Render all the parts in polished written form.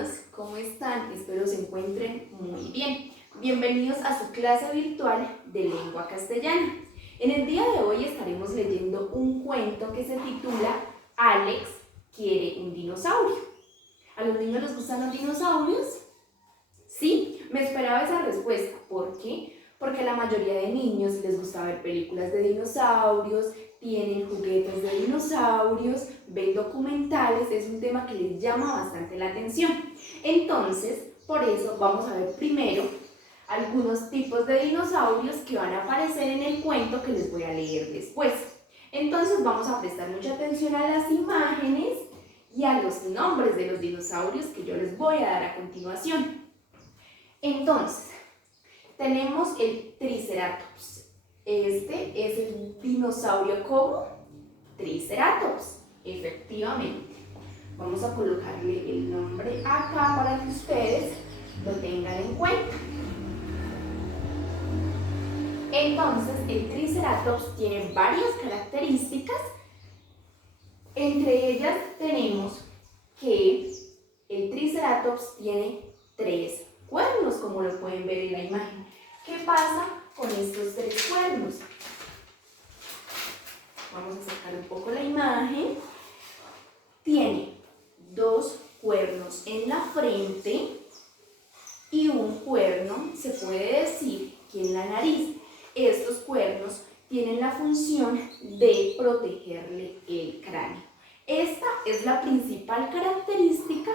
niños, ¿cómo están? Espero se encuentren muy bien. Bienvenidos a su clase virtual de lengua castellana. En el día de hoy estaremos leyendo un cuento que se titula Alex quiere un dinosaurio. ¿A los niños les gustan los dinosaurios? Sí, me esperaba esa respuesta. ¿Por qué? Porque a la mayoría de niños les gusta ver películas de dinosaurios, tienen juguetes de dinosaurios, ven documentales, es un tema que les llama bastante la atención. Entonces, por eso vamos a ver primero algunos tipos de dinosaurios que van a aparecer en el cuento que les voy a leer después. Entonces vamos a prestar mucha atención a las imágenes y a los nombres de los dinosaurios que yo les voy a dar a continuación. Entonces, tenemos el Triceratops. Este es el dinosaurio como Triceratops, efectivamente. Vamos a colocarle el nombre acá para que ustedes lo tengan en cuenta. Entonces, el Triceratops tiene varias características. Entre ellas tenemos que el Triceratops tiene 3 cuernos, como lo pueden ver en la imagen. ¿Qué pasa con estos 3 cuernos? Vamos a acercar un poco la imagen. Tiene 2 cuernos en la frente y un cuerno, se puede decir, que en la nariz. Estos cuernos tienen la función de protegerle el cráneo. Esta es la principal característica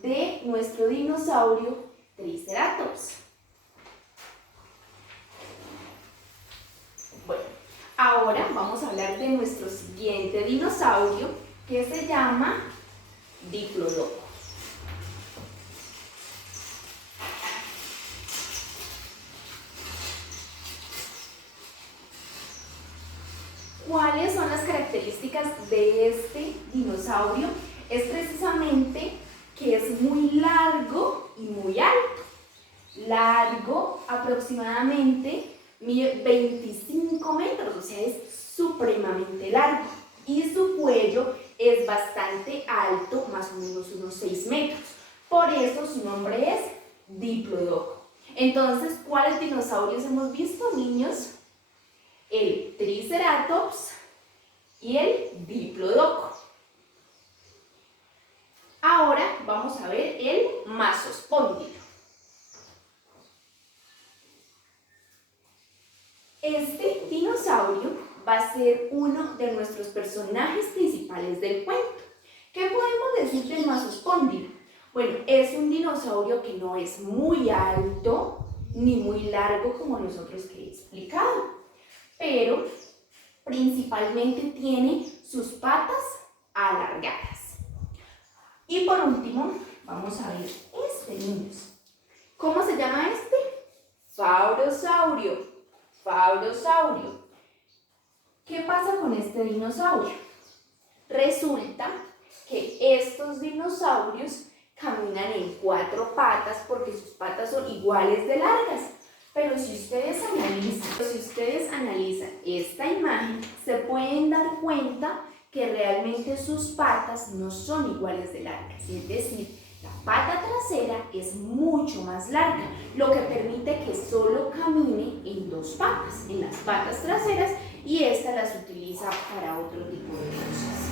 de nuestro dinosaurio Triceratops. Bueno, ahora vamos a hablar de nuestro siguiente dinosaurio que se llama Diplodocus. ¿Cuáles son las características de este dinosaurio? Es precisamente que es muy largo y muy alto. Largo aproximadamente mide 25 metros, o sea, es supremamente largo. Y su cuello es bastante alto, más o menos unos 6 metros. Por eso su nombre es Diplodocus. Entonces, ¿cuáles dinosaurios hemos visto, niños? El Triceratops y el Diplodocus. Ahora vamos a ver el Masospondilo. Este dinosaurio va a ser uno de nuestros personajes principales del cuento. ¿Qué podemos decir del Masospondilo? Bueno, es un dinosaurio que no es muy alto ni muy largo como nosotros que he explicado, pero principalmente tiene sus patas alargadas. Y por último, vamos a ver este, niños. ¿Cómo se llama este? Faurosaurio. Faurosaurio. ¿Qué pasa con este dinosaurio? Resulta que estos dinosaurios caminan en 4 patas porque sus patas son iguales de largas. Pero si ustedes analizan esta imagen, se pueden dar cuenta que realmente sus patas no son iguales de largas. Es decir, la pata trasera es mucho más larga, lo que permite que solo camine en 2 patas, en las patas traseras, y esta las utiliza para otro tipo de cosas.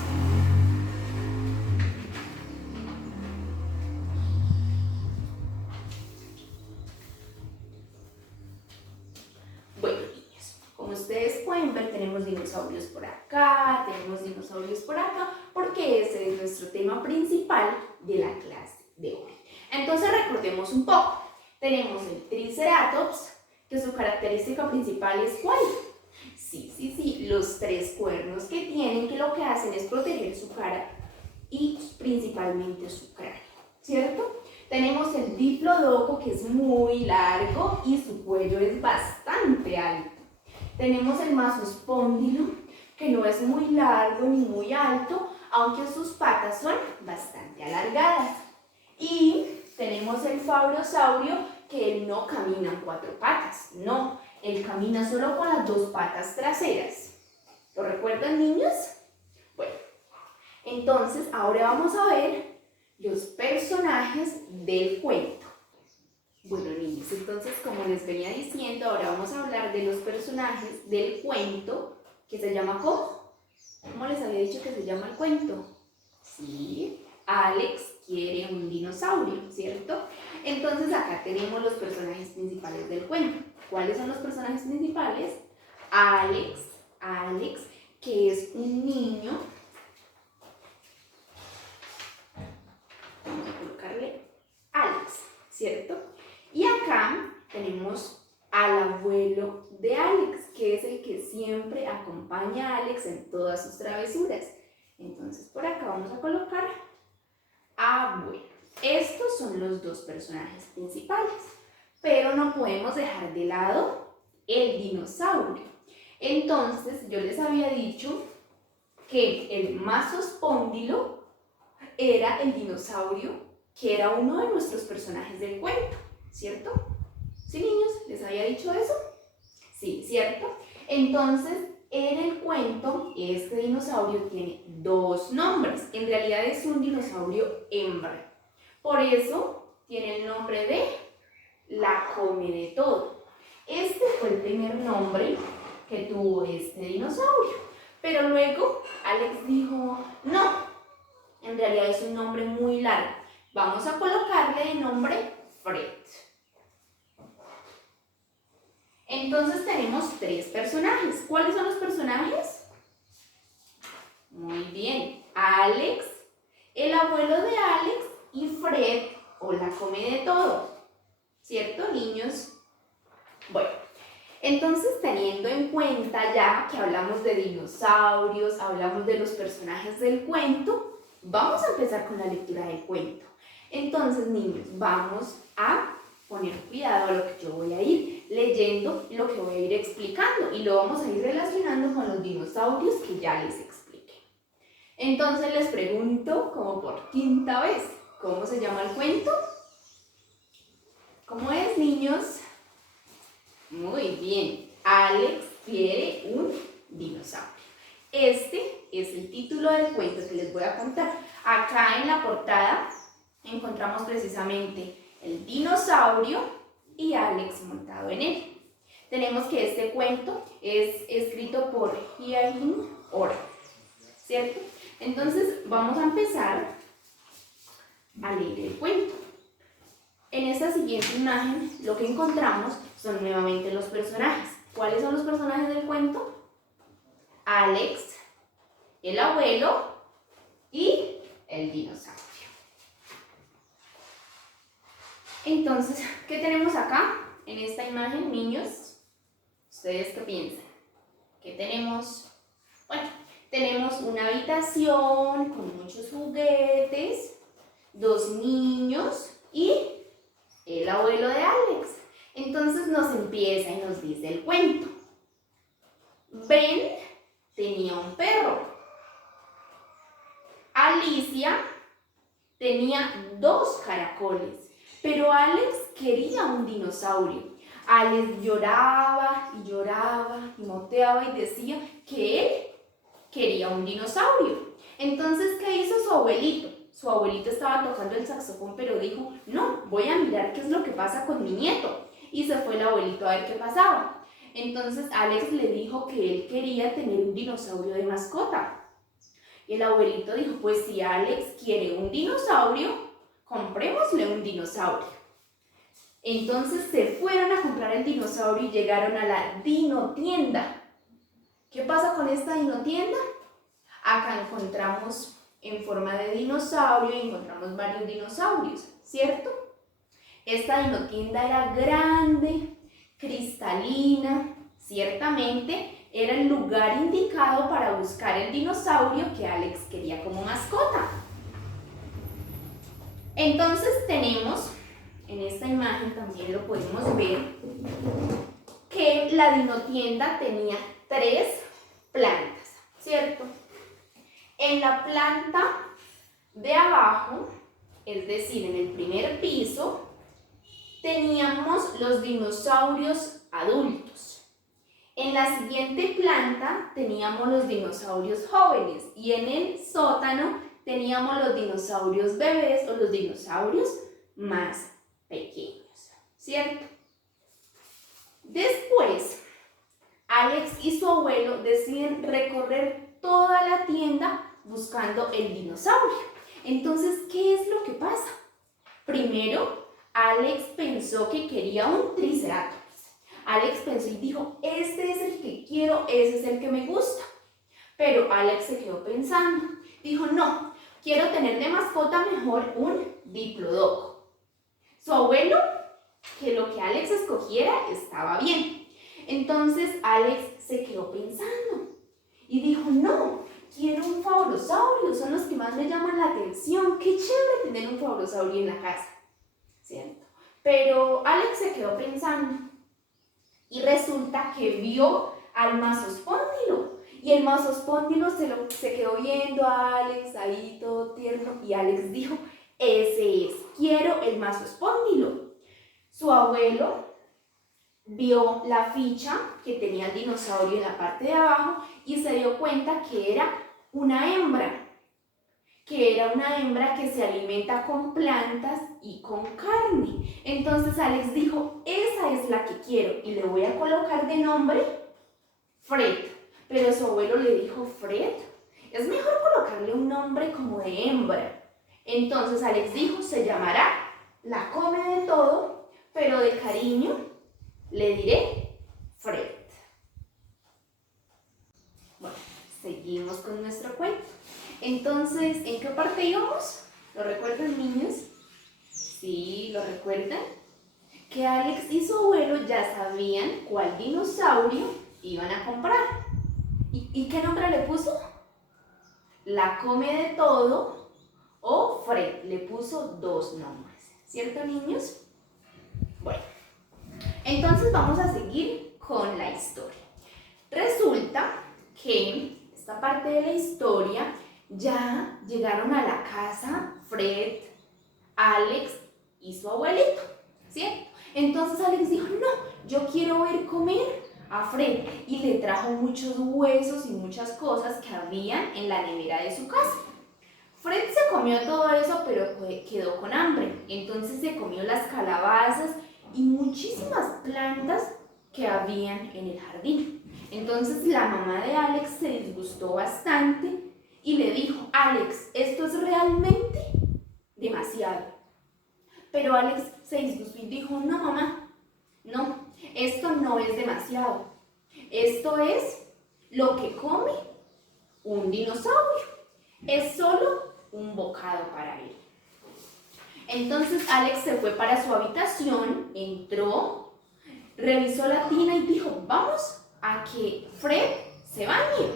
Bueno, niños, como ustedes pueden ver, tenemos dinosaurios por acá, tenemos dinosaurios por acá, porque ese es nuestro tema principal de la clase de hoy. Entonces recordemos un poco. Tenemos el Triceratops, que su característica principal es ¿cuál? Sí, los 3 cuernos que tienen, que lo que hacen es proteger su cara y principalmente su cráneo, ¿cierto? Tenemos el Diplodocus, que es muy largo y su cuello es bastante alto. Tenemos el Masospondilo, que no es muy largo ni muy alto, aunque sus patas son bastante alargadas. Y tenemos el Faurosaurio, que él no camina en 4 patas, no, él camina solo con las 2 patas traseras. ¿Lo recuerdan, niños? Bueno, entonces ahora vamos a ver los personajes del cuento. Bueno, niños, entonces como les venía diciendo, ahora vamos a hablar de los personajes del cuento que se llama ¿cómo? ¿Cómo les había dicho que se llama el cuento? Sí, Alex quiere un dinosaurio, ¿cierto? Entonces acá tenemos los personajes principales del cuento. ¿Cuáles son los personajes principales? Alex, que es un niño. Vamos a colocarle Alex, ¿cierto? Y acá tenemos al abuelo de Alex, que es el que siempre acompaña a Alex en todas sus travesuras. Entonces por acá vamos a colocar abuelo. Estos son los dos personajes principales, pero no podemos dejar de lado el dinosaurio. Entonces yo les había dicho que el Masospóndilo era el dinosaurio que era uno de nuestros personajes del cuento, ¿cierto? ¿Sí, niños? ¿Les había dicho eso? Sí, ¿cierto? Entonces, en el cuento, este dinosaurio tiene dos nombres. En realidad es un dinosaurio hembra. Por eso tiene el nombre de la come de todo. Este fue el primer nombre que tuvo este dinosaurio. Pero luego Alex dijo, no, en realidad es un nombre muy largo. Vamos a colocarle de nombre Fred. Entonces tenemos tres personajes. ¿Cuáles son los personajes? Muy bien. Alex, el abuelo de Alex y Fred, o la come de todo. ¿Cierto, niños? Bueno, entonces teniendo en cuenta ya que hablamos de dinosaurios, hablamos de los personajes del cuento, vamos a empezar con la lectura del cuento. Entonces, niños, vamos a poner cuidado a lo que yo voy a ir leyendo, lo que voy a ir explicando y lo vamos a ir relacionando con los dinosaurios que ya les expliqué. Entonces les pregunto, como por quinta vez, ¿cómo se llama el cuento? ¿Cómo es, niños? Muy bien, Alex quiere un dinosaurio. Este es el título del cuento que les voy a contar. Acá en la portada encontramos precisamente el dinosaurio y Alex montado en él. Tenemos que este cuento es escrito por Hyain Ora, ¿cierto? Entonces vamos a empezar a leer el cuento. En esta siguiente imagen lo que encontramos son nuevamente los personajes. ¿Cuáles son los personajes del cuento? Alex, el abuelo y el dinosaurio. Entonces, ¿qué tenemos acá en esta imagen, niños? ¿Ustedes qué piensan? ¿Qué tenemos? Bueno, tenemos una habitación con muchos juguetes, dos niños y el abuelo de Alex. Entonces nos empieza y nos dice el cuento. Ben tenía un perro. Alicia tenía dos caracoles. Pero Alex quería un dinosaurio. Alex lloraba y lloraba y moteaba y decía que él quería un dinosaurio. Entonces, ¿qué hizo su abuelito? Su abuelito estaba tocando el saxofón, pero dijo, no, voy a mirar qué es lo que pasa con mi nieto. Y se fue el abuelito a ver qué pasaba. Entonces, Alex le dijo que él quería tener un dinosaurio de mascota. Y el abuelito dijo, pues si Alex quiere un dinosaurio, comprémosle un dinosaurio. Entonces se fueron a comprar el dinosaurio y llegaron a la dinotienda. ¿Qué pasa con esta dinotienda? Acá encontramos en forma de dinosaurio y encontramos varios dinosaurios, ¿cierto? Esta dinotienda era grande, cristalina, ciertamente era el lugar indicado para buscar el dinosaurio que Alex quería como mascota. Entonces tenemos, en esta imagen también lo podemos ver, que la dinotienda tenía tres plantas, ¿cierto? En la planta de abajo, es decir, en el primer piso, teníamos los dinosaurios adultos. En la siguiente planta teníamos los dinosaurios jóvenes y en el sótano teníamos los dinosaurios bebés o los dinosaurios más pequeños, ¿cierto? Después, Alex y su abuelo deciden recorrer toda la tienda buscando el dinosaurio. Entonces, ¿qué es lo que pasa? Primero, Alex pensó que quería un triceratops. Alex pensó y dijo, este es el que quiero, ese es el que me gusta. Pero Alex se quedó pensando. Dijo, no, quiero tener de mascota mejor un diplodocus. Su abuelo, que lo que Alex escogiera estaba bien. Entonces Alex se quedó pensando y dijo, no, quiero un favorosaurio, son los que más me llaman la atención. Qué chévere tener un favorosaurio en la casa, ¿cierto? Pero Alex se quedó pensando y resulta que vio al Masospóndilo. Y el Masospóndilo se quedó viendo a Alex ahí todo tierno y Alex dijo, ese es, quiero el Masospóndilo. Su abuelo vio la ficha que tenía el dinosaurio en la parte de abajo y se dio cuenta que era una hembra, que se alimenta con plantas y con carne. Entonces Alex dijo, esa es la que quiero y le voy a colocar de nombre Fred. Pero su abuelo le dijo, Fred, es mejor colocarle un nombre como de hembra. Entonces Alex dijo, se llamará La Come de Todo, pero de cariño le diré Fred. Bueno, seguimos con nuestro cuento. Entonces, ¿en qué parte íbamos? ¿Lo recuerdan, niños? Sí, ¿lo recuerdan? Que Alex y su abuelo ya sabían cuál dinosaurio iban a comprar. ¿Y qué nombre le puso? La Come de Todo o Fred. Le puso dos nombres, ¿cierto, niños? Bueno, entonces vamos a seguir con la historia. Resulta que esta parte de la historia ya llegaron a la casa Fred, Alex y su abuelito, ¿cierto? Entonces Alex dijo, no, yo quiero ver comer a Fred y le trajo muchos huesos y muchas cosas que habían en la nevera de su casa. Fred se comió todo eso, pero quedó con hambre. Entonces se comió las calabazas y muchísimas plantas que habían en el jardín. Entonces la mamá de Alex se disgustó bastante y le dijo, Alex, esto es realmente demasiado. Pero Alex se disgustó y dijo, no mamá, no, esto no es demasiado. Esto es lo que come un dinosaurio. Es solo un bocado para él. Entonces Alex se fue para su habitación, entró, revisó la tina y dijo, vamos a que Fred se bañe.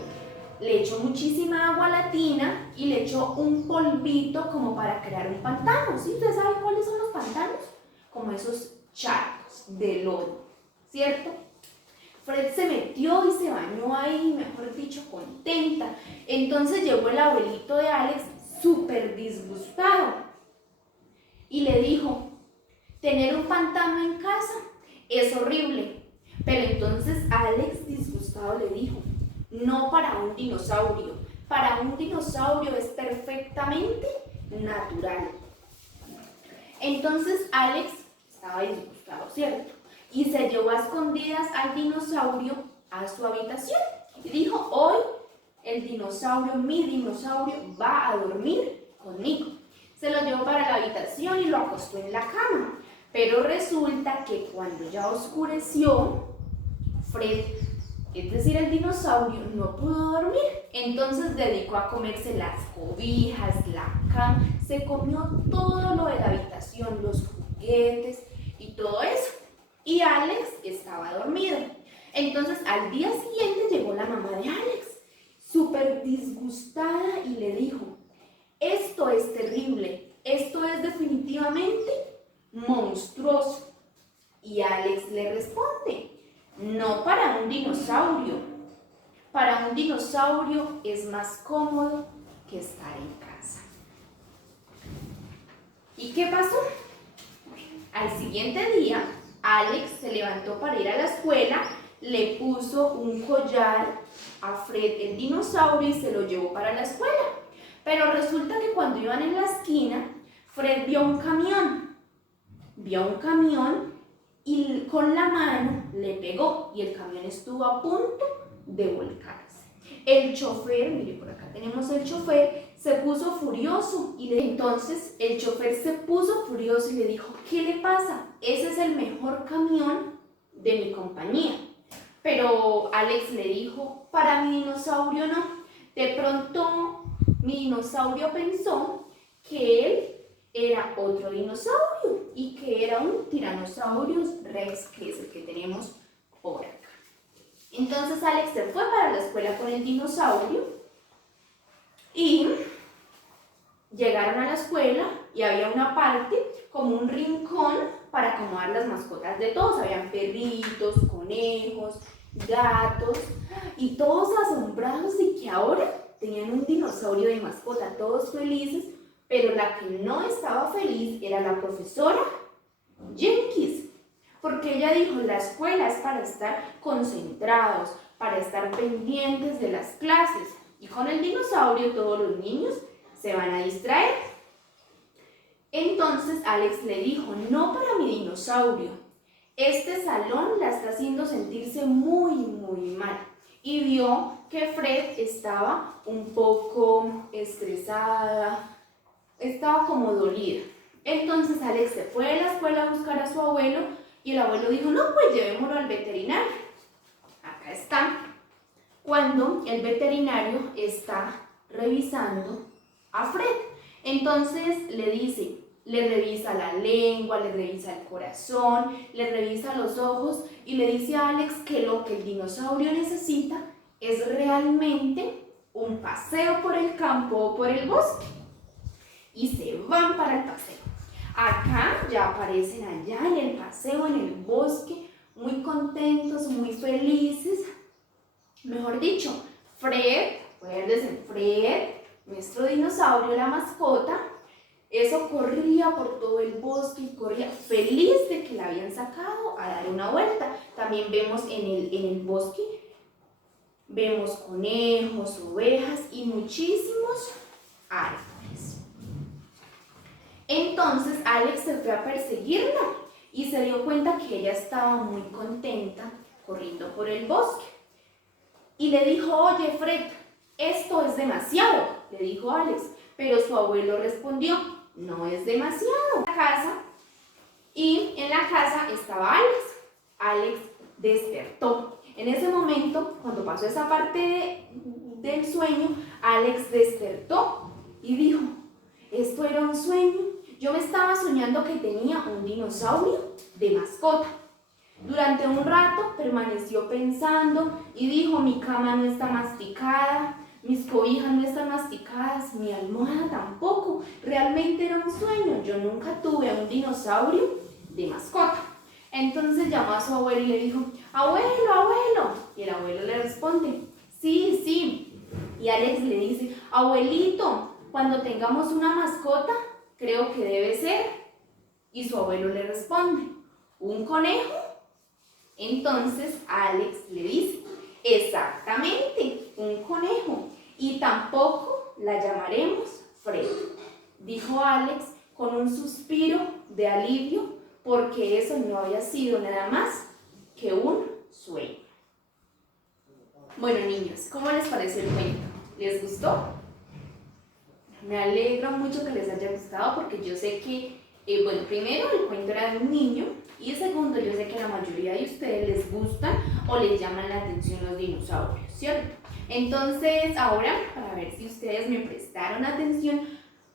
Le echó muchísima agua a la tina y le echó un polvito como para crear un pantano. ¿Sí? ¿Ustedes saben cuáles son los pantanos? Como esos charcos de lodo, ¿cierto? Fred se metió y se bañó ahí, mejor dicho, contenta. Entonces llegó el abuelito de Alex súper disgustado y le dijo, tener un pantano en casa es horrible. Pero entonces Alex, disgustado, le dijo, no para un dinosaurio. Para un dinosaurio es perfectamente natural. Entonces Alex estaba disgustado, ¿cierto? Y se llevó a escondidas al dinosaurio a su habitación. Y dijo, hoy el dinosaurio, mi dinosaurio, va a dormir conmigo. Se lo llevó para la habitación y lo acostó en la cama. Pero resulta que cuando ya oscureció, Fred, es decir, el dinosaurio, no pudo dormir. Entonces dedicó a comerse las cobijas, la cama, se comió todo lo de la habitación, los juguetes y todo eso. Y Alex estaba dormido. Entonces al día siguiente llegó la mamá de Alex, súper disgustada, y le dijo, esto es terrible, esto es definitivamente monstruoso. Y Alex le responde, no para un dinosaurio. Para un dinosaurio es más cómodo que estar en casa. ¿Y qué pasó? Al siguiente día, Alex se levantó para ir a la escuela, le puso un collar a Fred el dinosaurio y se lo llevó para la escuela. Pero resulta que cuando iban en la esquina, Fred vio un camión. Vio un camión y con la mano le pegó y el camión estuvo a punto de volcarse. El chofer, mire por acá tenemos el chofer, se puso furioso y entonces el chofer se puso furioso y le dijo: ¿qué le pasa? Ese es el mejor camión de mi compañía. Pero Alex le dijo: para mi dinosaurio no. De pronto mi dinosaurio pensó que él era otro dinosaurio y que era un Tyrannosaurus Rex, que es el que tenemos por acá. Entonces Alex se fue para la escuela con el dinosaurio y llegaron a la escuela y había una parte como un rincón para acomodar las mascotas de todos. Habían perritos, conejos, gatos y todos asombrados de que ahora tenían un dinosaurio de mascota, todos felices, pero la que no estaba feliz era la profesora Jenkins, porque ella dijo: la escuela es para estar concentrados, para estar pendientes de las clases, y con el dinosaurio todos los niños se van a distraer. Entonces Alex le dijo: no para mi dinosaurio, este salón la está haciendo sentirse muy mal. Y vio que Fred estaba un poco estresada, estaba como dolida. Entonces Alex se fue a la escuela a buscar a su abuelo y el abuelo dijo: no, pues llevémoslo al veterinario. Acá está. Cuando el veterinario está revisando a Fred, entonces le dice, le revisa la lengua, le revisa el corazón, le revisa los ojos y le dice a Alex que lo que el dinosaurio necesita es realmente un paseo por el campo o por el bosque. Y se van para el paseo. Acá ya aparecen allá en el paseo, en el bosque, muy contentos, muy felices. Mejor dicho, Fred, acuérdense, Fred, nuestro dinosaurio, la mascota, eso corría por todo el bosque y corría feliz de que la habían sacado a dar una vuelta. También vemos en el bosque, vemos conejos, ovejas y muchísimos árboles. Entonces Alex se fue a perseguirla y se dio cuenta que ella estaba muy contenta corriendo por el bosque. Y le dijo: oye Fred, esto es demasiado, le dijo Alex. Pero su abuelo respondió: no es demasiado. Y en la casa estaba Alex. Alex despertó. En ese momento, cuando pasó esa parte del sueño, Alex despertó y dijo: esto era un sueño. Yo me estaba soñando que tenía un dinosaurio de mascota. Durante un rato permaneció pensando y dijo: mi cama no está masticada, mis cobijas no están masticadas, mi almohada tampoco. Realmente era un sueño. Yo nunca tuve un dinosaurio de mascota. Entonces llamó a su abuelo y le dijo: abuelo, abuelo. Y el abuelo le responde: sí, sí. Y Alex le dice: abuelito, cuando tengamos una mascota, creo que debe ser. Y su abuelo le responde: ¿un conejo? Entonces Alex le dice: exactamente, un conejo. Y tampoco la llamaremos Fred, dijo Alex con un suspiro de alivio, porque eso no había sido nada más que un sueño. Bueno, niños, ¿cómo les pareció el cuento? ¿Les gustó? Me alegro mucho que les haya gustado, porque yo sé que, bueno, primero el cuento era de un niño, y segundo, yo sé que a la mayoría de ustedes les gustan o les llaman la atención los dinosaurios, ¿cierto? Entonces, ahora, para ver si ustedes me prestaron atención,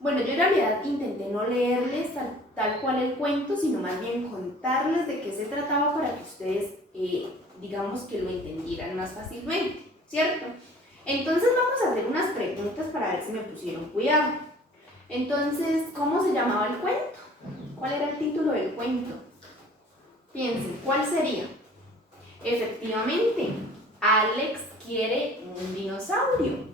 bueno, yo en realidad intenté no leerles tal cual el cuento, sino más bien contarles de qué se trataba para que ustedes, digamos que lo entendieran más fácilmente, ¿cierto? Entonces vamos a hacer unas preguntas para ver si me pusieron cuidado. Entonces, ¿cómo se llamaba el cuento? ¿Cuál era el título del cuento? Piensen, ¿cuál sería? Efectivamente, Alex quiere un dinosaurio.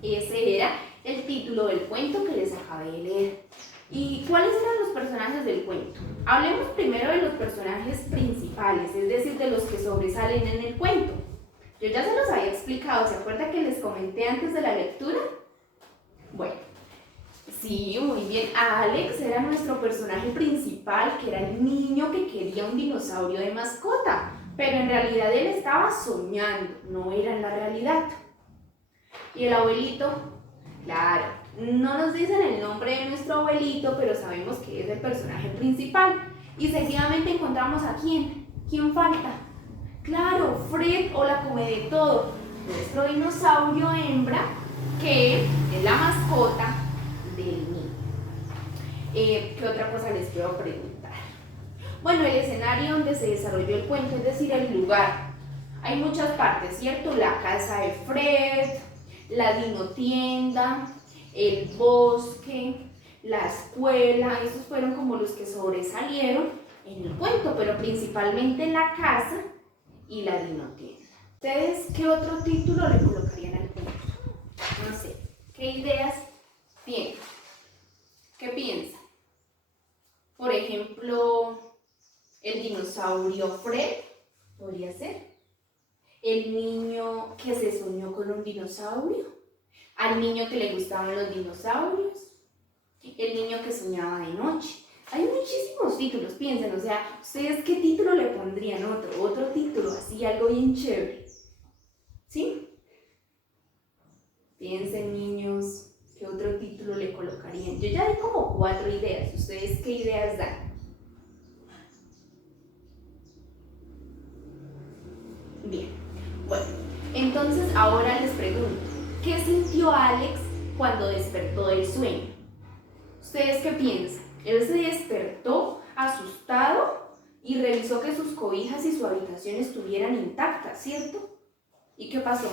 Ese era el título del cuento que les acabé de leer. ¿Y cuáles eran los personajes del cuento? Hablemos primero de los personajes principales, es decir, de los que sobresalen en el cuento. Yo ya se los había explicado, ¿se acuerda que les comenté antes de la lectura? Bueno, Sí, muy bien. Alex era nuestro personaje principal, que era el niño que quería un dinosaurio de mascota, pero en realidad él estaba soñando, no era en la realidad. Y el abuelito, claro, no nos dicen el nombre de nuestro abuelito, pero sabemos que es el personaje principal. Y seguidamente encontramos a quién. ¿Quién falta? Claro, Fred o la come de todo, nuestro dinosaurio hembra, que es la mascota del niño. ¿Qué otra cosa les puedo preguntar? Bueno, el escenario donde se desarrolló el cuento, es decir, el lugar. Hay muchas partes, ¿cierto? La casa de Fred, la dinotienda, el bosque, la escuela, esos fueron como los que sobresalieron en el cuento, pero principalmente la casa y la dinotienda. ¿Ustedes qué otro título le colocarían al cuento? No sé, ¿qué ideas tienen? ¿Qué piensan? Por ejemplo, el dinosaurio Fred, podría ser. El niño que se soñó con un dinosaurio. Al niño que le gustaban los dinosaurios. El niño que soñaba de noche. Hay muchísimos títulos, piensen, o sea, ¿ustedes qué título le pondrían? Otro título, así, algo bien chévere. ¿Sí? Piensen, niños, ¿qué otro título le colocarían? Yo ya di como 4 ideas. ¿Ustedes qué ideas dan? Bien, bueno, entonces ahora les pregunto, ¿qué sintió Alex cuando despertó del sueño? ¿Ustedes qué piensan? Él se despertó asustado y revisó que sus cobijas y su habitación estuvieran intactas, ¿cierto? ¿Y qué pasó?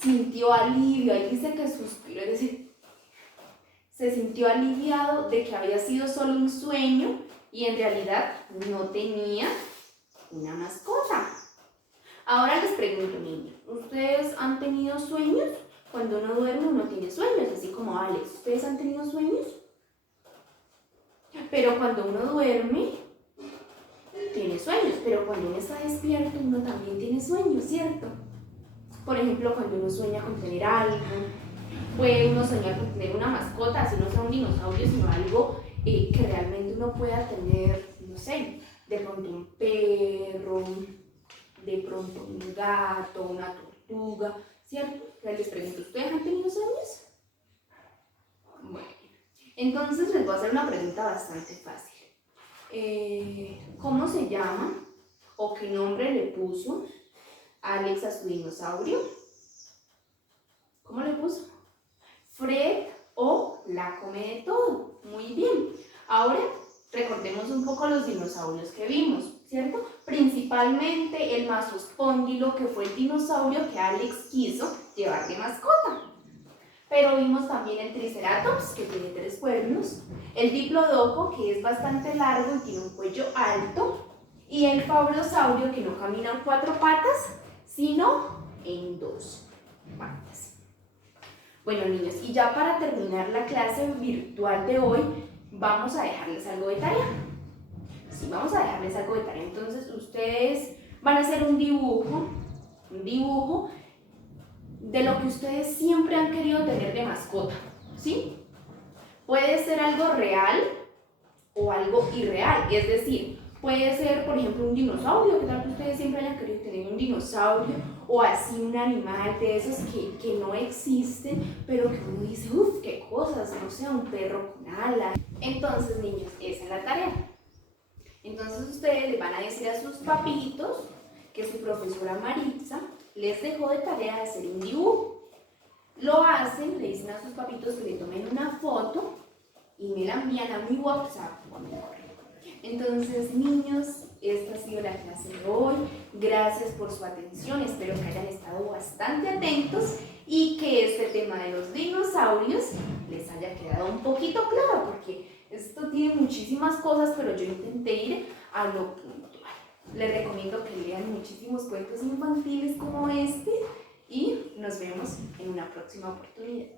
Sintió alivio, ahí dice que suspiró, es decir, se sintió aliviado de que había sido solo un sueño y en realidad no tenía una mascota. Ahora les pregunto, niños, ¿ustedes han tenido sueños? Cuando uno duerme uno tiene sueños, así como Alex. ¿Ustedes han tenido sueños? Pero cuando uno duerme, tiene sueños, pero cuando uno está despierto, uno también tiene sueños, ¿cierto? Por ejemplo, cuando uno sueña con tener algo, puede uno soñar con tener una mascota, así no sea un dinosaurio, sino algo que realmente uno pueda tener, no sé, de pronto un perro, de pronto un gato, una tortuga, ¿cierto? Les pregunto, ¿ustedes han tenido sueños? Bueno, entonces les voy a hacer una pregunta bastante fácil. ¿Cómo se llama o qué nombre le puso Alex a su dinosaurio? ¿Cómo le puso? Fred o la come de todo. Muy bien. Ahora recordemos un poco los dinosaurios que vimos, ¿cierto? Principalmente el Mastospondilo, que fue el dinosaurio que Alex quiso llevar de mascota. Pero vimos también el Triceratops, que tiene 3 cuernos, el Diplodocus, que es bastante largo y tiene un cuello alto, y el Faulosaurio, que no camina en 4 patas, sino en 2 patas. Bueno, niños, y ya para terminar la clase virtual de hoy, vamos a dejarles algo de tarea. Sí, vamos a dejarles algo de tarea. Entonces, ustedes van a hacer un dibujo de lo que ustedes siempre han querido tener de mascota, ¿sí? Puede ser algo real o algo irreal, es decir, puede ser, por ejemplo, un dinosaurio, que tal que ustedes siempre hayan querido tener un dinosaurio, o así un animal de esos que no existen, pero que uno dice, uff, qué cosas, no sé, un perro con alas. Entonces, niños, esa es la tarea. Entonces ustedes le van a decir a sus papitos que su profesora Maritza les dejó de tarea de hacer un dibujo. Lo hacen, le dicen a sus papitos que le tomen una foto y me la envían a mi WhatsApp o a mi correo. Entonces, niños, esta ha sido la clase de hoy. Gracias por su atención. Espero que hayan estado bastante atentos y que este tema de los dinosaurios les haya quedado un poquito claro, porque esto tiene muchísimas cosas, pero yo intenté ir a lo puntual. Les recomiendo que lean muchísimos cuentos infantiles como este y nos vemos en una próxima oportunidad.